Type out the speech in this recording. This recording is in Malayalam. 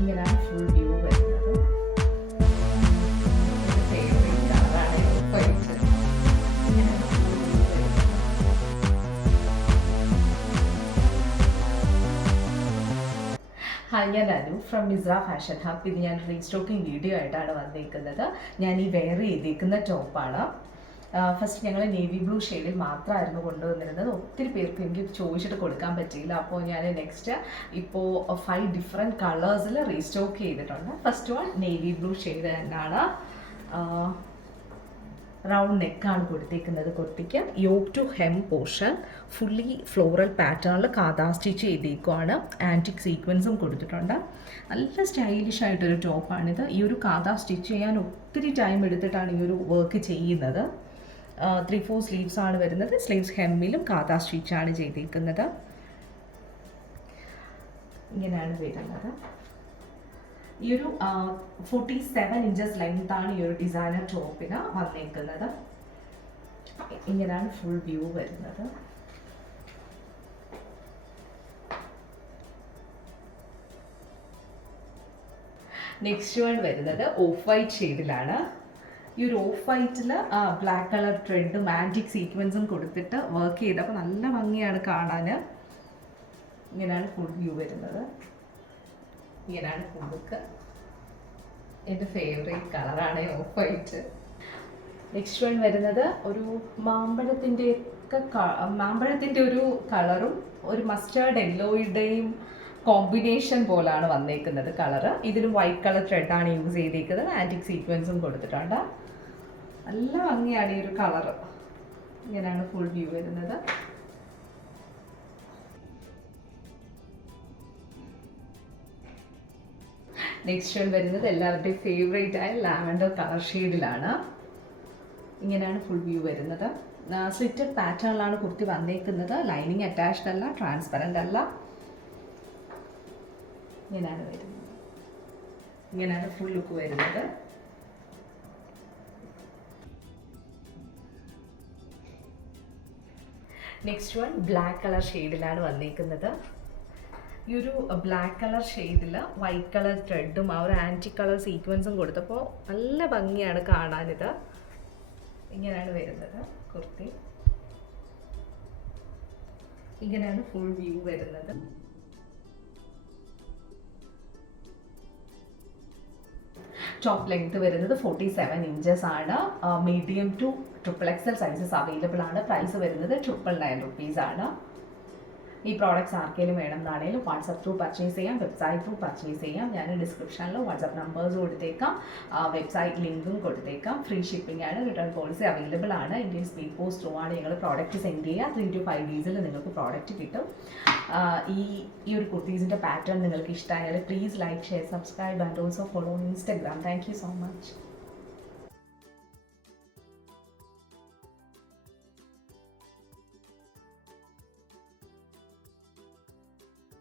ഇങ്ങനെയാണ് ഫുൾ വ്യൂ വരുന്നത്. ഫേവറേറ്റ് കളറാണ് വൈറ്റ്. ഇങ്ങനെയാണ് ഫുൾ വ്യൂ വരുന്നത്. ഹായ്, ഞാൻ അനു ഫ്രം മിസ്ര ഫാഷൻ ഹബ്. ഇത് ഞാൻ റീസ്റ്റോക്കിംഗ് വീഡിയോ ആയിട്ടാണ് വന്നിരിക്കുന്നത്. ഞാൻ ഈ വെയർ ചെയ്തിരിക്കുന്ന ടോപ്പാണ്. ഫസ്റ്റ് ഞങ്ങൾ നേവി ബ്ലൂ ഷെയ്ഡിൽ മാത്രമായിരുന്നു കൊണ്ടുവന്നിരുന്നത്. ഒത്തിരി പേർക്ക് എനിക്ക് ചോദിച്ചിട്ട് കൊടുക്കാൻ പറ്റിയില്ല. അപ്പോൾ ഞാൻ നെക്സ്റ്റ് ഇപ്പോൾ 5 ഡിഫറെൻറ്റ് കളേഴ്സിൽ റീസ്റ്റോക്ക് ചെയ്തിട്ടുണ്ട്. First one navy blue shade തന്നെയാണ്. റൗണ്ട് നെക്കാണ് കൊടുത്തേക്കുന്നത്. കുർത്തിക്ക് yoke to hem portion fully floral പാറ്റേണിൽ കാതാ സ്റ്റിച്ച് ചെയ്തേക്കുവാണ്. ആൻറ്റിക് സീക്വൻസും കൊടുത്തിട്ടുണ്ട്. നല്ല സ്റ്റൈലിഷ് ആയിട്ടൊരു ടോപ്പാണിത്. ഈ ഒരു കാതാ സ്റ്റിച്ച് ചെയ്യാൻ ഒത്തിരി ടൈം എടുത്തിട്ടാണ് ഈ ഒരു വർക്ക് ചെയ്യുന്നത്. 3/4 സ്ലീവ്സ് ആണ് വരുന്നത്. സ്ലീവ്സ് ഹെമ്മിലും കാതാ സ്റ്റിച്ചാണ് ചെയ്തേക്കുന്നത്. ഇങ്ങനെയാണ് വരുന്നത്. ഈ ഒരു 47 ഇഞ്ചസ് ലെങ്ത് ആണ് ഈ ഒരു ഡിസൈനർ ടോപ്പിന് വന്നേക്കുന്നത്. ഇങ്ങനെയാണ് ഫുൾ വ്യൂ വരുന്നത്. നെക്സ്റ്റ് വൺ വരുന്നത് ഓഫ് വൈറ്റ് ഷെയ്ഡിലാണ്. ഈ ഒരു ഓഫ് വൈറ്റിൽ ബ്ലാക്ക് കളർ ത്രെഡും ആൻറ്റിക് സീക്വൻസും കൊടുത്തിട്ട് വർക്ക് ചെയ്തപ്പോൾ നല്ല ഭംഗിയാണ് കാണാൻ. ഇങ്ങനെയാണ് ഫുൾ വ്യൂ വരുന്നത്. ഇങ്ങനെയാണ് ഫുൾക്ക്. എൻ്റെ ഫേവറേറ്റ് കളറാണ് ഓഫ് വൈറ്റ്. നെക്സ്റ്റ് വൺ വരുന്നത് ഒരു മാമ്പഴത്തിൻ്റെ ഒരു കളറും ഒരു മസ്റ്റേർഡ് യെല്ലോയുടെയും കോമ്പിനേഷൻ പോലാണ് വന്നേക്കുന്നത് കളറ്. ഇതിലും വൈറ്റ് കളർ ത്രെഡാണ് യൂസ് ചെയ്തേക്കുന്നത്. ആൻറ്റിക് സീക്വൻസും കൊടുത്തിട്ടുണ്ട്. നല്ല ഭംഗിയാണ് ഈ ഒരു കളറ്. ഇങ്ങനെയാണ് ഫുൾ വ്യൂ വരുന്നത്. നെക്സ്റ്റ് വൺ വരുന്നത് എല്ലാവരുടെയും ഫേവറേറ്റ് ആയ ലാവൻഡർ കളർ ഷെയ്ഡിലാണ്. ഇങ്ങനെയാണ് ഫുൾ വ്യൂ വരുന്നത്. സ്ലിറ്റഡ് പാറ്റേണിലാണ് കുർത്തി വന്നേക്കുന്നത്. ലൈനിങ് അറ്റാച്ച്ഡ് അല്ല, ട്രാൻസ്പെറൻ്റ് അല്ല. ഇങ്ങനെയാണ് വരുന്നത്. ഇങ്ങനെയാണ് ഫുൾ ലുക്ക് വരുന്നത്. നെക്സ്റ്റ് വൺ ബ്ലാക്ക് കളർ ഷെയ്ഡിലാണ് വന്നേക്കുന്നത്. ഈ ഒരു ബ്ലാക്ക് കളർ ഷെയ്ഡിൽ വൈറ്റ് കളർ ത്രെഡും ആ ഒരു ആൻറ്റി കളർ സീക്വൻസും കൊടുത്തപ്പോൾ നല്ല ഭംഗിയാണ് കാണാനിത്. ഇങ്ങനെയാണ് വരുന്നത് കുർത്തി. ഇങ്ങനെയാണ് ഫുൾ വ്യൂ വരുന്നത്. ടോപ്പ് ലെങ്ത് വരുന്നത് 47 ഇഞ്ചസ് ആണ്. Medium to XXL sizes available ആണ്. പ്രൈസ് വരുന്നത് 999 റുപ്പീസ് ആണ്. ഈ പ്രോഡക്റ്റ്സ് ആർക്കെങ്കിലും വേണമെന്നാണെങ്കിലും വാട്സപ്പ് ത്രൂ പർച്ചേസ് ചെയ്യാം, വെബ്സൈറ്റ് ത്രൂ പർച്ചേസ് ചെയ്യാം. ഞാൻ ഡിസ്ക്രിപ്ഷനിൽ വാട്സപ്പ് നമ്പേഴ്സ് കൊടുത്തേക്കാം, വെബ്സൈറ്റ് ലിങ്കും കൊടുത്തേക്കാം. ഫ്രീ ഷിപ്പിംഗ് ആണ്. റിട്ടേൺ പോളിസി അവൈലബിൾ ആണ്. ഇന്ത്യൻ സ്പീഡ് പോസ്റ്റ് ത്രൂ ആണ് ഞങ്ങൾ പ്രോഡക്റ്റ് സെൻഡ് ചെയ്യുക. 3 to 5 ഡേയ്സിൽ നിങ്ങൾക്ക് പ്രോഡക്റ്റ് കിട്ടും. ഈ ഒരു കുർത്തീസിൻ്റെ പാറ്റേൺ നിങ്ങൾക്ക് ഇഷ്ടമായാൽ please like, share, subscribe and also follow on Instagram. Thank you so much.